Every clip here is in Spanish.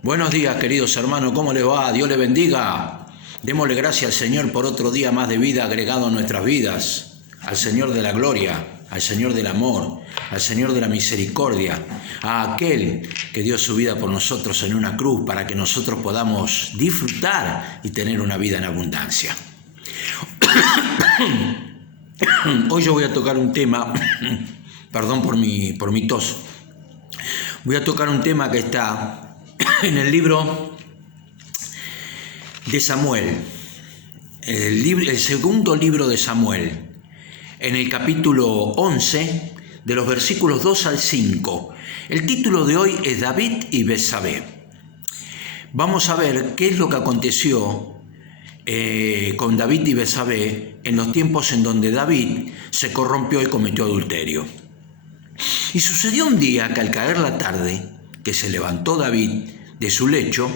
Buenos días, queridos hermanos, ¿cómo les va? Dios les bendiga. Démosle gracias al Señor por otro día más de vida agregado a nuestras vidas, al Señor de la gloria, al Señor del amor, al Señor de la misericordia, a aquel que dio su vida por nosotros en una cruz para que nosotros podamos disfrutar y tener una vida en abundancia. Hoy yo voy a tocar un tema, perdón por mi tos, voy a tocar un tema que está en el libro de Samuel, el segundo libro de Samuel, en el capítulo 11, de los versículos 2 al 5. El título de hoy es David y Betsabé. Vamos a ver qué es lo que aconteció con David y Betsabé en los tiempos en donde David se corrompió y cometió adulterio. Y sucedió un día que al caer la tarde, que se levantó David de su lecho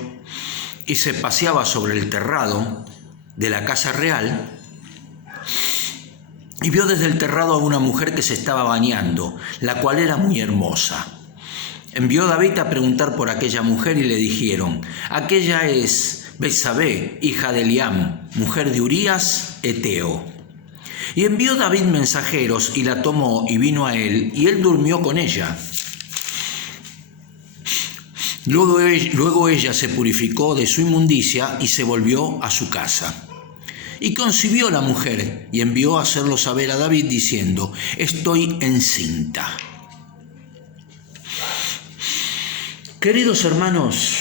y se paseaba sobre el terrado de la casa real, y vio desde el terrado a una mujer que se estaba bañando, la cual era muy hermosa. Envió David a preguntar por aquella mujer y le dijeron: aquella es Betsabé, hija de Eliam, mujer de Urías, Eteo. Y envió David mensajeros y la tomó y vino a él, y él durmió con ella. Luego ella se purificó de su inmundicia y se volvió a su casa. Y concibió la mujer y envió a hacerlo saber a David diciendo: estoy encinta. Queridos hermanos,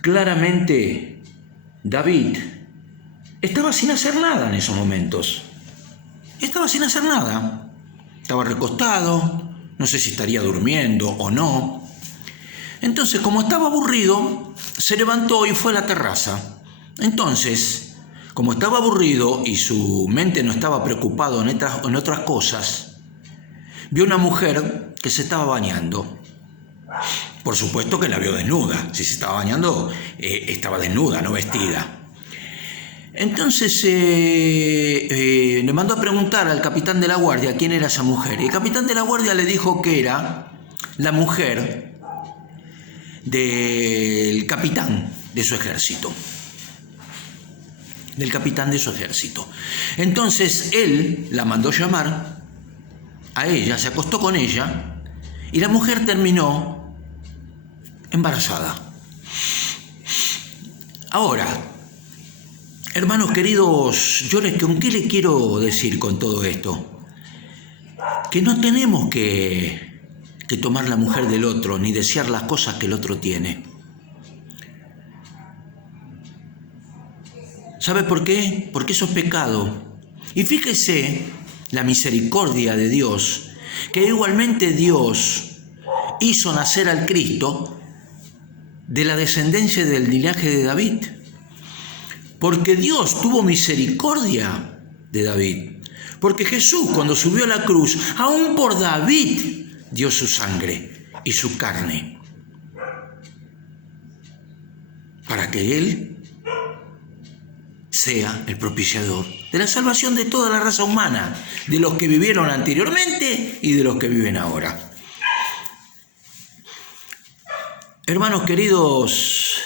claramente David estaba sin hacer nada en esos momentos. Estaba sin hacer nada. Estaba recostado. No sé si estaría durmiendo o no. Entonces, como estaba aburrido, se levantó y fue a la terraza. Entonces, como estaba aburrido y su mente no estaba preocupado en otras cosas, vio una mujer que se estaba bañando. Por supuesto que la vio desnuda. Si se estaba bañando, estaba desnuda, no vestida. Entonces le mandó a preguntar al capitán de la guardia quién era esa mujer. Y el capitán de la guardia le dijo que era la mujer del capitán de su ejército. Del capitán de su ejército. Entonces él la mandó llamar a ella, se acostó con ella, y la mujer terminó embarazada. Ahora, hermanos queridos, ¿con qué le quiero decir con todo esto? Que no tenemos que tomar la mujer del otro, ni desear las cosas que el otro tiene. ¿Sabe por qué? Porque eso es pecado. Y fíjese la misericordia de Dios, que igualmente Dios hizo nacer al Cristo de la descendencia del linaje de David. Porque Dios tuvo misericordia de David. Porque Jesús, cuando subió a la cruz, aún por David dio su sangre y su carne. Para que Él sea el propiciador de la salvación de toda la raza humana, de los que vivieron anteriormente y de los que viven ahora. Hermanos queridos,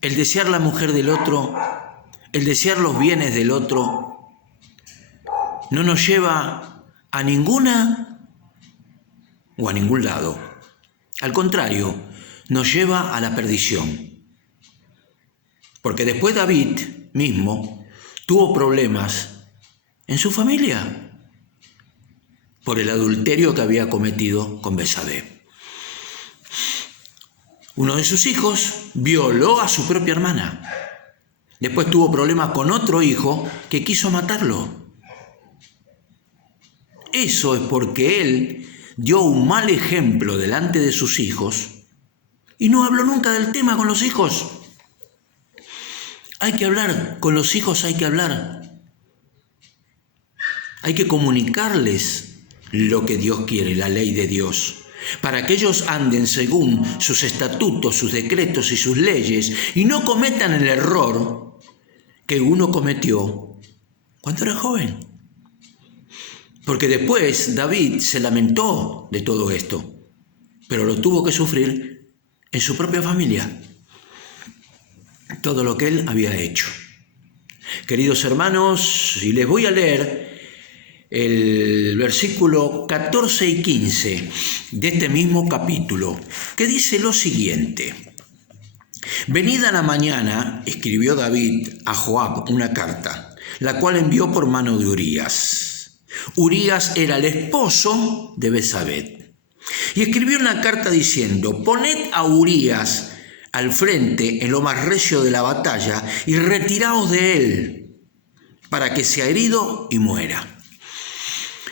el desear la mujer del otro, el desear los bienes del otro, no nos lleva a ninguna o a ningún lado. Al contrario, nos lleva a la perdición. Porque después David mismo tuvo problemas en su familia por el adulterio que había cometido con Betsabé. Uno de sus hijos violó a su propia hermana. Después tuvo problemas con otro hijo que quiso matarlo. Eso es porque él dio un mal ejemplo delante de sus hijos y no habló nunca del tema con los hijos. Hay que hablar, con los hijos hay que hablar. Hay que comunicarles lo que Dios quiere, la ley de Dios, para que ellos anden según sus estatutos, sus decretos y sus leyes, y no cometan el error que uno cometió cuando era joven. Porque después David se lamentó de todo esto. pero lo tuvo que sufrir en su propia familia, todo lo que él había hecho. Queridos hermanos, y les voy a leer el versículo 14 y 15 de este mismo capítulo, que dice lo siguiente: Venida la mañana, escribió David a Joab una carta, la cual envió por mano de Urías. Urías era el esposo de Betsabé. Y escribió una carta diciendo: Poned a Urías al frente en lo más recio de la batalla y retiraos de él, para que sea herido y muera.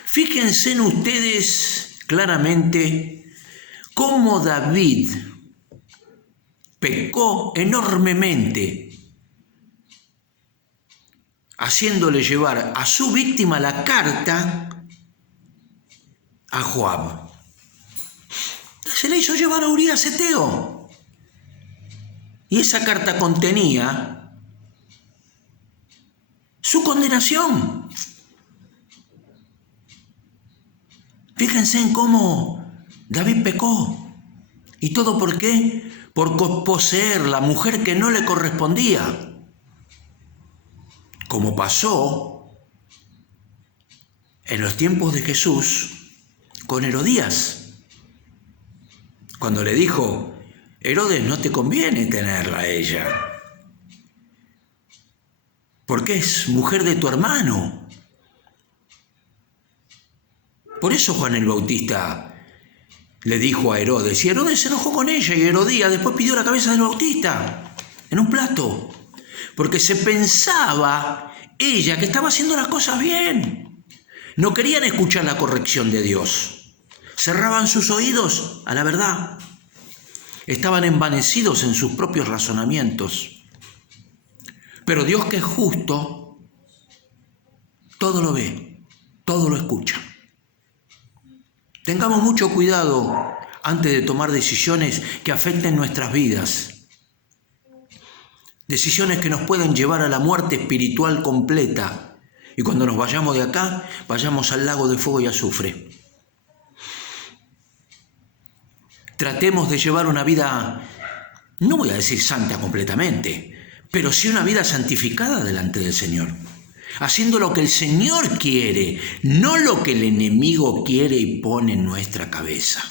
Fíjense en ustedes claramente cómo David pecó enormemente, haciéndole llevar a su víctima la carta a Joab. Se le hizo llevar a Urías Eteo. Y esa carta contenía su condenación. Fíjense en cómo David pecó. ¿Y todo por qué? Por poseer la mujer que no le correspondía. Como pasó en los tiempos de Jesús con Herodías. Cuando le dijo: Herodes, no te conviene tenerla a ella, porque es mujer de tu hermano. Por eso Juan el Bautista le dijo a Herodes, y Herodes se enojó con ella, y Herodías después pidió la cabeza del Bautista en un plato, porque se pensaba ella que estaba haciendo las cosas bien. No querían escuchar la corrección de Dios, cerraban sus oídos a la verdad, estaban envanecidos en sus propios razonamientos. Pero Dios, que es justo, todo lo ve, todo lo escucha. Tengamos mucho cuidado antes de tomar decisiones que afecten nuestras vidas. Decisiones que nos pueden llevar a la muerte espiritual completa. Y cuando nos vayamos de acá, vayamos al lago de fuego y azufre. Tratemos de llevar una vida, no voy a decir santa completamente, pero sí una vida santificada delante del Señor. Haciendo lo que el Señor quiere, no lo que el enemigo quiere y pone en nuestra cabeza.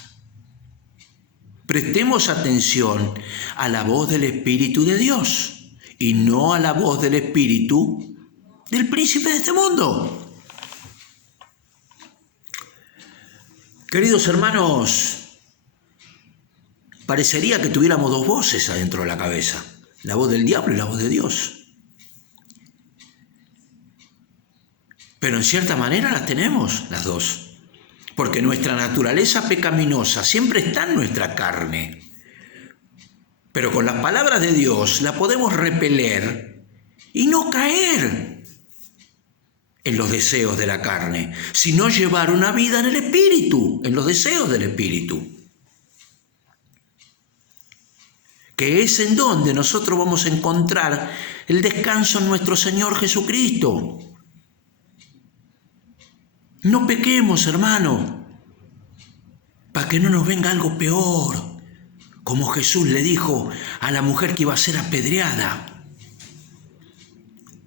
Prestemos atención a la voz del Espíritu de Dios y no a la voz del espíritu del príncipe de este mundo. Queridos hermanos, parecería que tuviéramos dos voces adentro de la cabeza, la voz del diablo y la voz de Dios. Pero en cierta manera las tenemos las dos, porque nuestra naturaleza pecaminosa siempre está en nuestra carne. Pero con las palabras de Dios la podemos repeler y no caer en los deseos de la carne, sino llevar una vida en el Espíritu, en los deseos del Espíritu. Que es en donde nosotros vamos a encontrar el descanso en nuestro Señor Jesucristo. No pequemos, hermano, para que no nos venga algo peor, como Jesús le dijo a la mujer que iba a ser apedreada.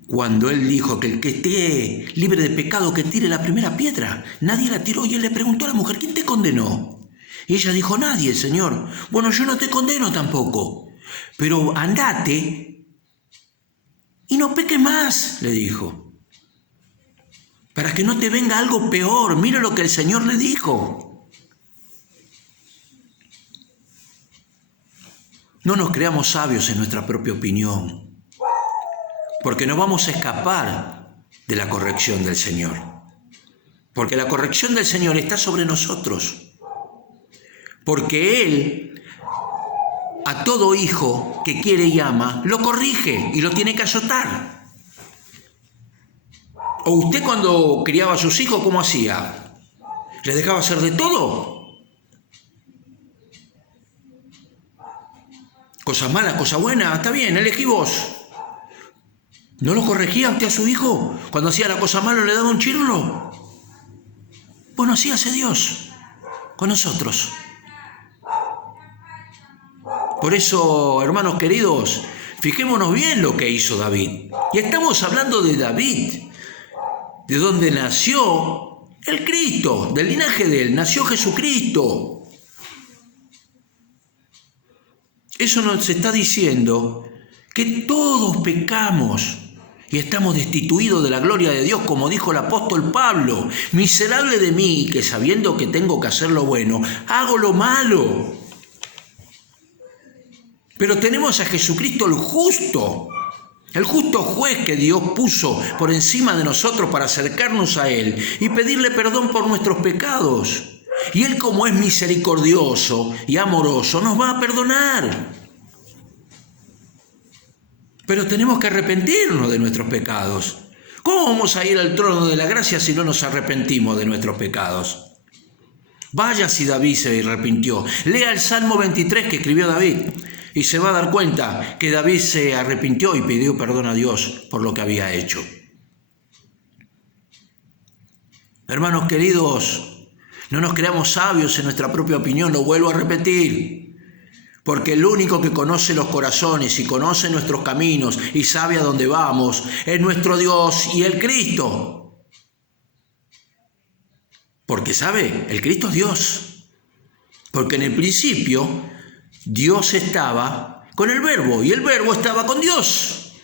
Cuando él dijo que el que esté libre de pecado que tire la primera piedra, nadie la tiró y él le preguntó a la mujer: ¿quién te condenó? Y ella dijo: nadie, Señor. Bueno, yo no te condeno tampoco, pero andate y no peques más, le dijo. Para que no te venga algo peor. Mira lo que el Señor le dijo. No nos creamos sabios en nuestra propia opinión, porque no vamos a escapar de la corrección del Señor. Porque la corrección del Señor está sobre nosotros. Porque Él, a todo hijo que quiere y ama, lo corrige y lo tiene que azotar. ¿O usted cuando criaba a sus hijos cómo hacía? ¿Les dejaba hacer de todo? Cosas malas, cosas buenas, está bien, elegí vos. ¿No lo corregía usted a su hijo? Cuando hacía la cosa mala le daba un chirlo. Bueno, así hace Dios con nosotros. Por eso, hermanos queridos, fijémonos bien lo que hizo David. Y estamos hablando de David, de donde nació el Cristo, del linaje de él, nació Jesucristo. Eso nos está diciendo que todos pecamos y estamos destituidos de la gloria de Dios, como dijo el apóstol Pablo. Miserable de mí, que sabiendo que tengo que hacer lo bueno, hago lo malo. Pero tenemos a Jesucristo el justo juez que Dios puso por encima de nosotros para acercarnos a Él y pedirle perdón por nuestros pecados. Y Él, como es misericordioso y amoroso, nos va a perdonar. Pero tenemos que arrepentirnos de nuestros pecados. ¿Cómo vamos a ir al trono de la gracia si no nos arrepentimos de nuestros pecados? Vaya si David se arrepintió. Lea el Salmo 23 que escribió David y se va a dar cuenta que David se arrepintió y pidió perdón a Dios por lo que había hecho. Hermanos queridos, no nos creamos sabios en nuestra propia opinión, lo vuelvo a repetir, porque el único que conoce los corazones y conoce nuestros caminos y sabe a dónde vamos es nuestro Dios y el Cristo. Porque sabe, el Cristo es Dios. Porque en el principio Dios estaba con el Verbo y el Verbo estaba con Dios.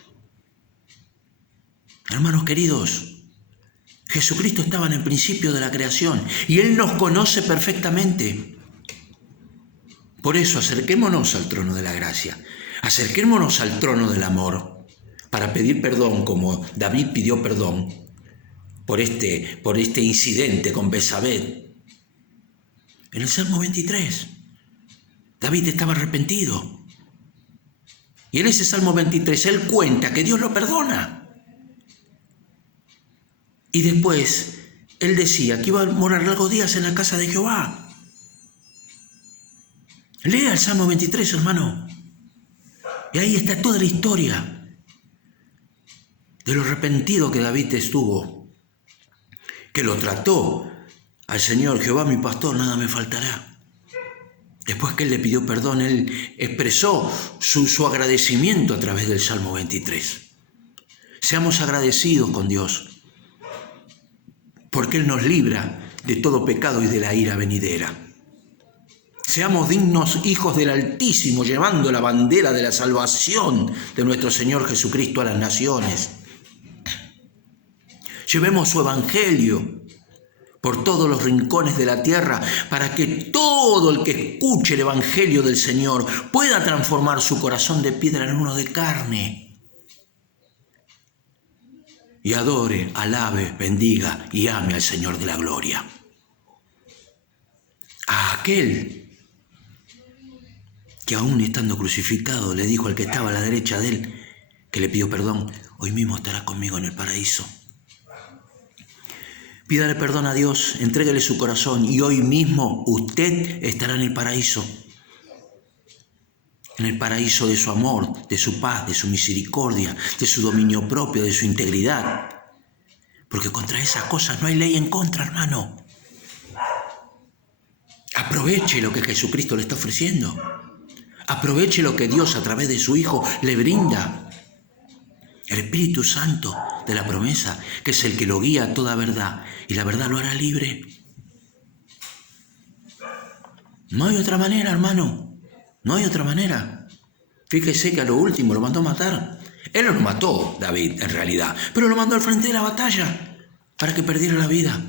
Hermanos queridos, Jesucristo estaba en el principio de la creación y Él nos conoce perfectamente. Por eso acerquémonos al trono de la gracia, acerquémonos al trono del amor para pedir perdón como David pidió perdón por este incidente con Betsabé. En el Salmo 23, David estaba arrepentido. Y en ese Salmo 23 él cuenta que Dios lo perdona. Y después él decía que iba a morar largos días en la casa de Jehová. Lea el Salmo 23, hermano. Y ahí está toda la historia de lo arrepentido que David estuvo, que lo trató al Señor: Jehová mi pastor, nada me faltará. Después que él le pidió perdón, él expresó su agradecimiento a través del Salmo 23. Seamos agradecidos con Dios, porque Él nos libra de todo pecado y de la ira venidera. Seamos dignos hijos del Altísimo, llevando la bandera de la salvación de nuestro Señor Jesucristo a las naciones. Llevemos su evangelio por todos los rincones de la tierra para que todo el que escuche el evangelio del Señor pueda transformar su corazón de piedra en uno de carne. Y adore, alabe, bendiga y ame al Señor de la gloria. A aquel que aún estando crucificado le dijo al que estaba a la derecha de él, que le pidió perdón: hoy mismo estará conmigo en el paraíso. Pídale perdón a Dios, entréguele su corazón y hoy mismo usted estará en el paraíso. En el paraíso de su amor, de su paz, de su misericordia, de su dominio propio, de su integridad. Porque contra esas cosas no hay ley en contra, hermano. Aproveche lo que Jesucristo le está ofreciendo. Aproveche lo que Dios a través de su Hijo le brinda. El Espíritu Santo de la promesa, que es el que lo guía a toda verdad, y la verdad lo hará libre. No hay otra manera, hermano. No hay otra manera. Fíjese que a lo último lo mandó a matar. Él no lo mató, David, en realidad, pero lo mandó al frente de la batalla para que perdiera la vida.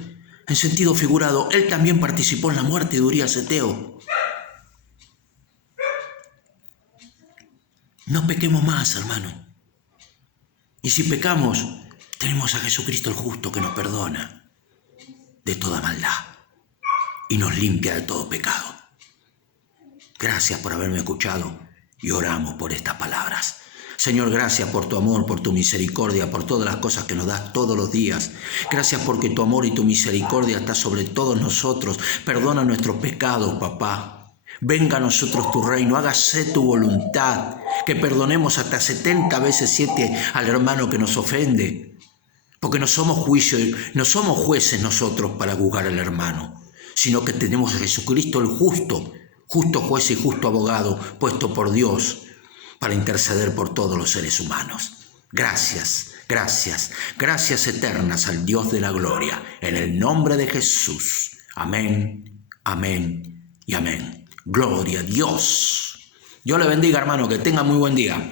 En sentido figurado, él también participó en la muerte de Urías Eteo. No pequemos más, hermano. Y si pecamos, tenemos a Jesucristo el justo que nos perdona de toda maldad y nos limpia de todo pecado. Gracias por haberme escuchado y oramos por estas palabras. Señor, gracias por tu amor, por tu misericordia, por todas las cosas que nos das todos los días. Gracias porque tu amor y tu misericordia está sobre todos nosotros. Perdona nuestros pecados, papá. Venga a nosotros tu reino, hágase tu voluntad. Que perdonemos hasta 70 veces 7 al hermano que nos ofende. Porque no somos jueces nosotros para juzgar al hermano, sino que tenemos a Jesucristo el justo justo juez y justo abogado puesto por Dios para interceder por todos los seres humanos. Gracias, gracias, gracias eternas al Dios de la gloria, en el nombre de Jesús. Amén, amén y amén. Gloria a Dios. Dios le bendiga, hermano, que tenga muy buen día.